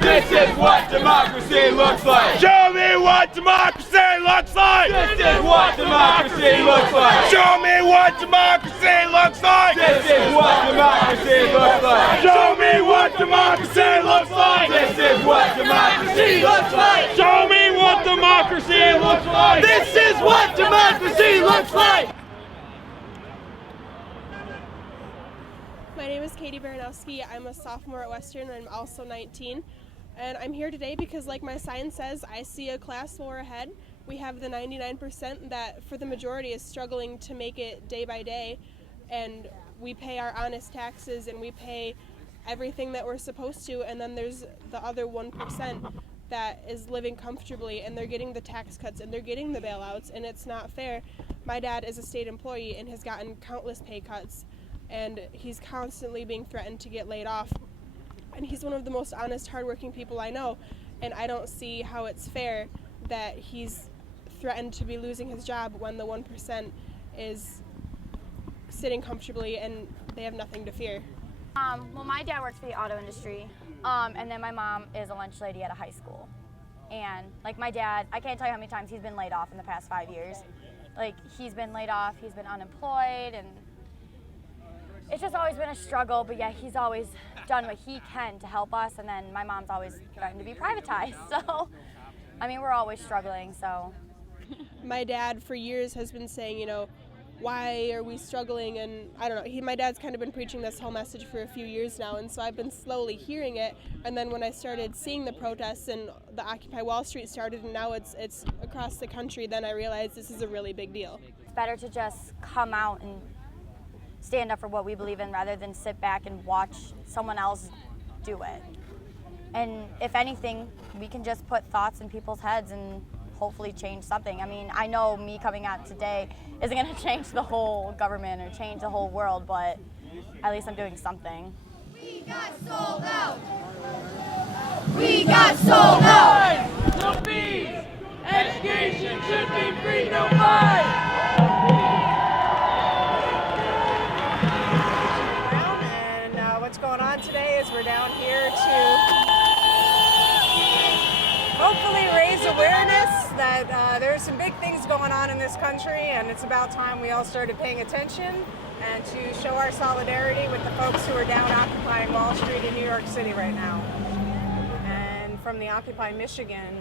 This is what democracy looks like. Show me what democracy looks like. This is what democracy looks like. Show me what democracy looks like. This is what democracy looks like. Show me what democracy looks like. This is what democracy looks like. Show me what democracy looks like. This is what democracy looks like. My name is Katie Baranowski. I'm a sophomore at Western and I'm also 19. And I'm here today because, like my sign says, I see a class war ahead. We have the 99% that, for the majority, is struggling to make it day by day. And we pay our honest taxes and we pay everything that we're supposed to. And then there's the other 1% that is living comfortably and they're getting the tax cuts and they're getting the bailouts. And it's not fair. My dad is a state employee and has gotten countless pay cuts. And he's constantly being threatened to get laid off. And he's one of the most honest, hardworking people I know. And I don't see how it's fair that he's threatened to be losing his job when the 1% is sitting comfortably and they have nothing to fear. Well, my dad works for the auto industry, and then my mom is a lunch lady at a high school. And like my dad, I can't tell you how many times he's been laid off in the past 5 years. Like, he's been laid off, he's been unemployed, and it's just always been a struggle, but yeah, he's always done what he can to help us, and then my mom's always threatened to be privatized, so, I mean, we're always struggling, so. My dad, for years, has been saying, you know, why are we struggling, and I don't know, my dad's kind of been preaching this whole message for a few years now, and so I've been slowly hearing it, and then when I started seeing the protests and the Occupy Wall Street started, and now it's across the country, then I realized this is a really big deal. It's better to just come out and stand up for what we believe in rather than sit back and watch someone else do it. And if anything, we can just put thoughts in people's heads and hopefully change something. I mean, I know me coming out today isn't going to change the whole government or change the whole world, but at least I'm doing something. We got sold out! We got sold out! No fees! Education should be free, no fines! What's going on today is we're down here to hopefully raise awareness that there's some big things going on in this country, and it's about time we all started paying attention and to show our solidarity with the folks who are down occupying Wall Street in New York City right now. And from the Occupy Michigan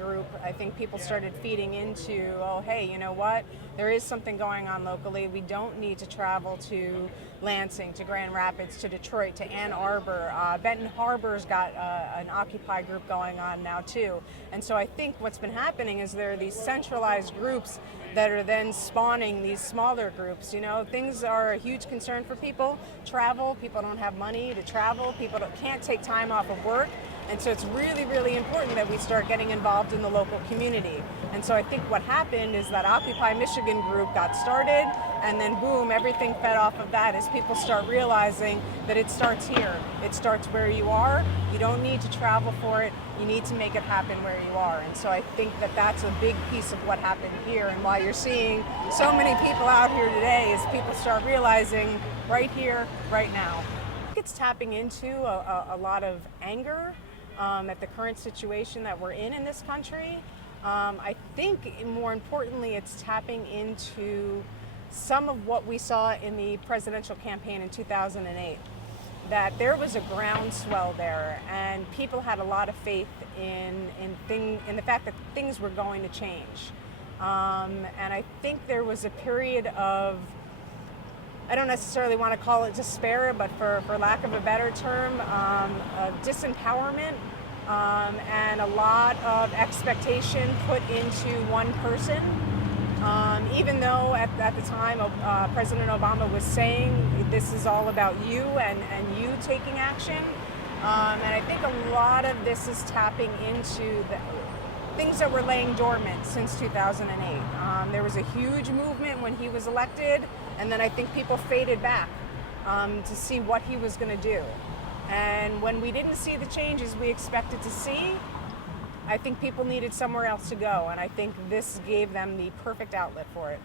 group, I think people started feeding into, oh, hey, you know what? There is something going on locally. We don't need to travel to Lansing, to Grand Rapids, to Detroit, to Ann Arbor. Benton Harbor's got an Occupy group going on now too. And so I think what's been happening is there are these centralized groups that are then spawning these smaller groups. You know, things are a huge concern for people. Travel, people don't have money to travel, people can't take time off of work. And so it's really, really important that we start getting involved in the local community. And so I think what happened is that Occupy Michigan group got started, and then boom, everything fed off of that as people start realizing that it starts here. It starts where you are. You don't need to travel for it. You need to make it happen where you are. And so I think that that's a big piece of what happened here. And why you're seeing so many people out here today is people start realizing right here, right now. I think it's tapping into a lot of anger at the current situation that we're in this country. I think more importantly, it's tapping into some of what we saw in the presidential campaign in 2008, that there was a groundswell there and people had a lot of faith in the fact that things were going to change. And I think there was a period of, I don't necessarily want to call it despair, but for lack of a better term, disempowerment and a lot of expectation put into one person. Even though at the time President Obama was saying this is all about you and you taking action. And I think a lot of this is tapping into the things that were laying dormant since 2008. There was a huge movement when he was elected, and then I think people faded back to see what he was going to do. And when we didn't see the changes we expected to see, I think people needed somewhere else to go, and I think this gave them the perfect outlet for it.